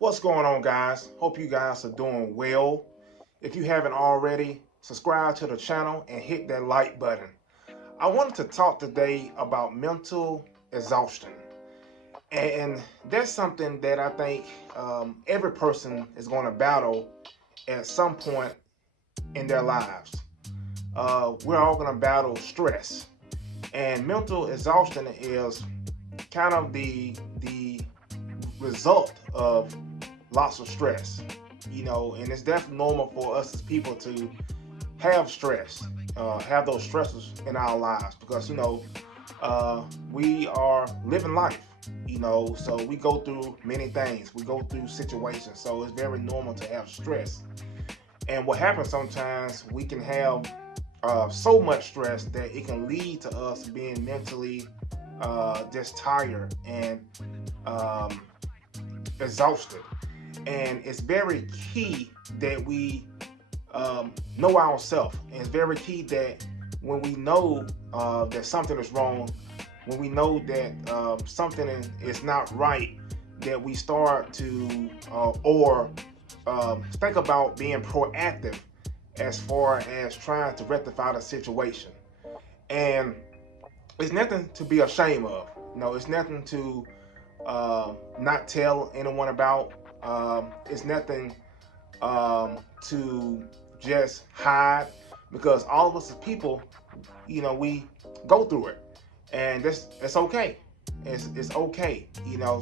What's going on, guys? Hope you guys are doing well. If you haven't already, subscribe to the channel and hit that like button. I wanted to talk today about mental exhaustion. And that's something that I think every person is going to battle at some point in their lives. We're all going to battle stress. And mental exhaustion is kind of the result of lots of stress, and it's definitely normal for us as people to have stress, have those stresses in our lives because, we are living life, so we go through many things, we go through situations, so it's very normal to have stress. And what happens sometimes, we can have so much stress that it can lead to us being mentally just tired and um, exhausted. And it's very key that we know ourselves. And it's very key that when we know that something is wrong, when we know that something is not right, that we start to or think about being proactive as far as trying to rectify the situation. And it's nothing to be ashamed of. It's nothing to not tell anyone about. It's nothing to just hide because all of us as people, we go through it, and it's okay. It's okay,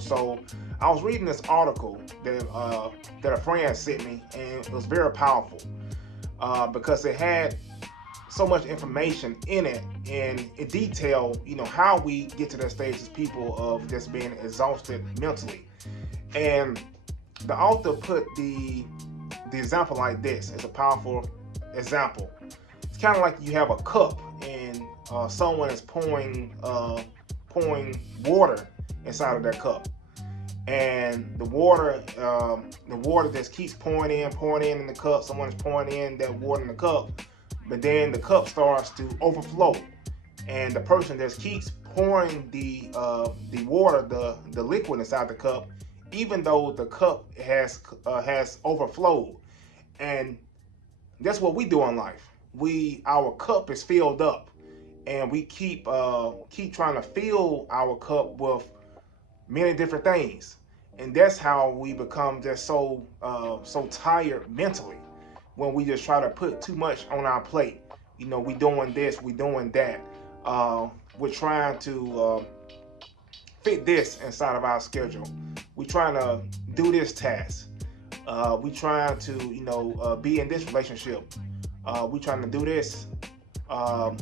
So I was reading this article that a friend sent me, and it was very powerful because it had so much information in it, and it detailed, how we get to that stage as people of just being exhausted mentally. And the author put the example like this. It's a powerful example. It's kind of like you have a cup, and someone is pouring water inside of that cup, and the water just keeps pouring in the cup. Someone is pouring in that water in the cup, but then the cup starts to overflow, and the person just keeps pouring the water, the liquid inside the cup, even though the cup has overflowed. And that's what we do in life. Our cup is filled up, and we keep trying to fill our cup with many different things, and that's how we become just so tired mentally, when we just try to put too much on our plate. We doing this, we doing that. We're trying to fit this inside of our schedule. We're trying to do this task. We trying to, be in this relationship. We trying to do this on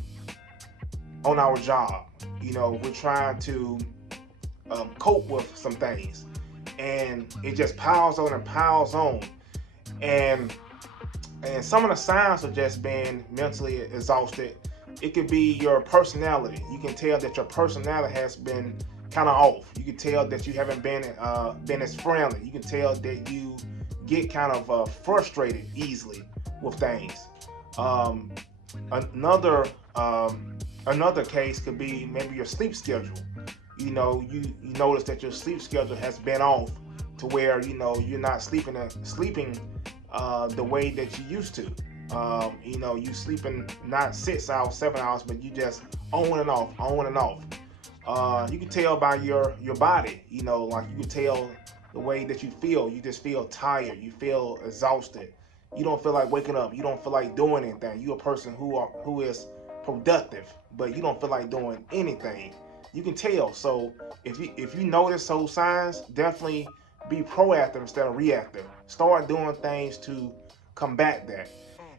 our job. We're trying to cope with some things, and it just piles on and piles on. And some of the signs of just being mentally exhausted, it could be your personality. You can tell that your personality has been kind of off. You can tell that you haven't been as friendly. You can tell that you get kind of frustrated easily with things. Um, another another case could be maybe your sleep schedule. You notice that your sleep schedule has been off to where you're not sleeping the way that you used to. You sleeping not 6 hours, 7 hours, but you just on and off, on and off. You can tell by your body, like you can tell the way that you feel. You just feel tired. You feel exhausted. You don't feel like waking up. You don't feel like doing anything. You're a person who is productive, but you don't feel like doing anything. You can tell. So if you notice those signs, definitely be proactive instead of reactive. Start doing things to combat that.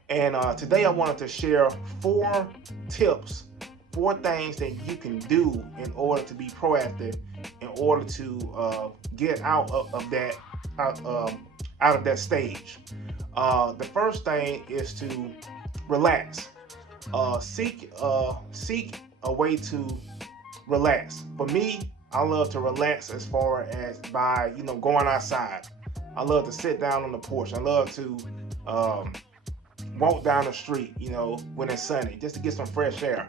And today I wanted to share 4 tips, 4 things that you can do in order to be proactive, in order to get out of that out of that stage. The first thing is to relax. Seek a way to relax. For me, I love to relax as far as by going outside. I love to sit down on the porch. I love to walk down the street, when it's sunny, just to get some fresh air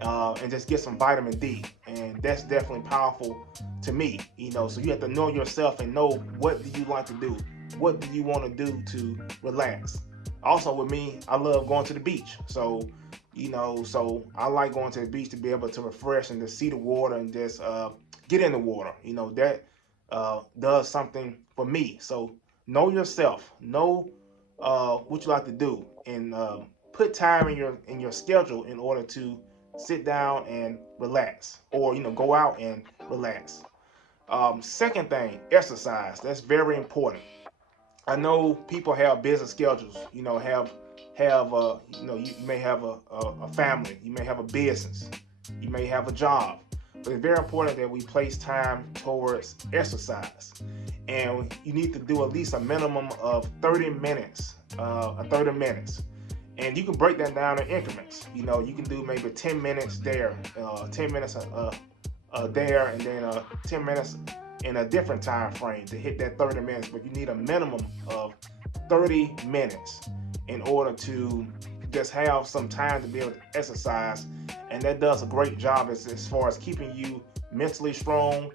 and just get some vitamin D. and that's definitely powerful to me. So you have to know yourself and know what do you like to do, what do you want to do to relax. Also with me, I love going to the beach, so I like going to the beach to be able to refresh and to see the water and just get in the water. That does something for me. So know yourself, know what you like to do, and put time in your schedule in order to sit down and relax, or go out and relax. Second thing, exercise. That's very important. I know people have busy schedules. You may have a family, you may have a business, you may have a job, but it's very important that we place time towards exercise. And you need to do at least a minimum of 30 minutes. And you can break that down in increments. You can do maybe 10 minutes there, 10 minutes there, and then 10 minutes in a different time frame to hit that 30 minutes. But you need a minimum of 30 minutes in order to just have some time to be able to exercise. And that does a great job as far as keeping you mentally strong,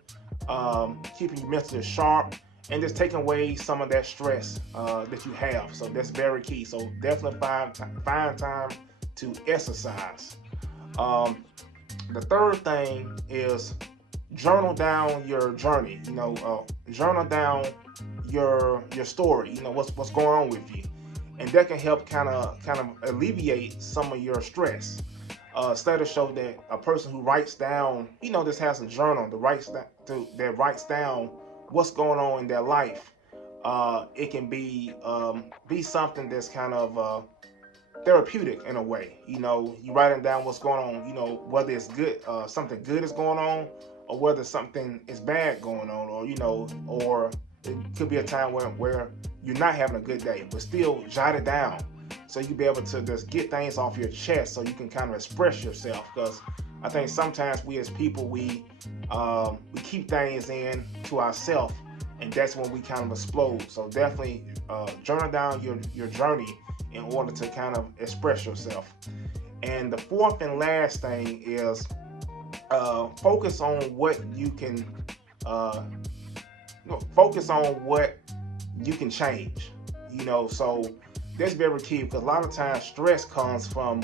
keeping you mentally sharp, and just taking away some of that stress that you have. So that's very key. So definitely find time to exercise. The third thing is journal down your journey. Journal down your story. What's going on with you, and that can help kind of alleviate some of your stress. Studies show that a person who writes down, just has a journal that writes down what's going on in their life, it can be something that's kind of therapeutic in a way. You writing down what's going on, whether it's good, something good is going on, or whether something is bad going on, or it could be a time where you're not having a good day, but still jot it down so you can be able to just get things off your chest so you can kind of express yourself. Because I think sometimes we as people, we keep things in to ourselves, and that's when we kind of explode. So definitely journal down your journey in order to kind of express yourself. And the fourth and last thing is focus on what you can change. So that's very key, because a lot of times stress comes from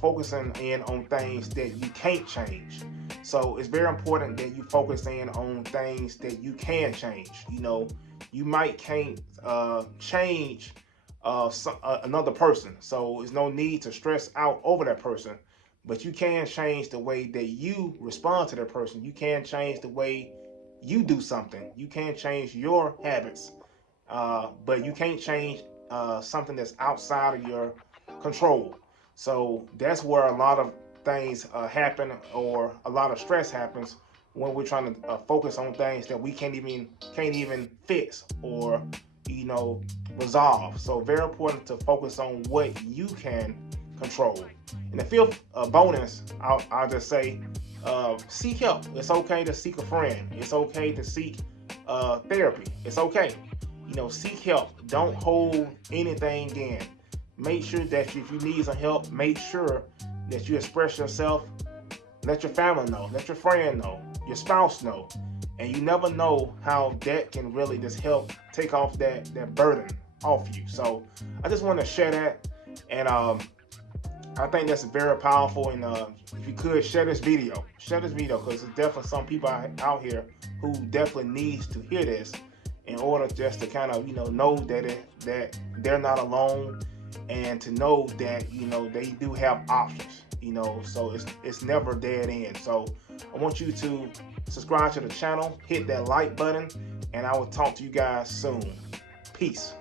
focusing in on things that you can't change. So it's very important that you focus in on things that you can change. You might can't change another person, so there's no need to stress out over that person, but you can change the way that you respond to that person. You can change the way you do something. You can change your habits, but you can't change something that's outside of your control. So that's where a lot of things happen, or a lot of stress happens, when we're trying to focus on things that we can't even fix or resolve. So very important to focus on what you can control. And the fifth bonus, I'll just say, seek help. It's okay to seek a friend. It's okay to seek therapy. It's okay. Seek help. Don't hold anything in. Make sure that if you need some help, make sure that you express yourself. Let your family know. Let your friend know. Your spouse know. And you never know how that can really just help take off that burden off you. So I just want to share that. And I think that's very powerful. And if you could, share this video, because there's definitely some people out here who definitely needs to hear this, in order just to kind of know that they're not alone, and to know that they do have options. So it's never dead end. So I want you to subscribe to the channel, hit that like button, and I will talk to you guys soon. Peace.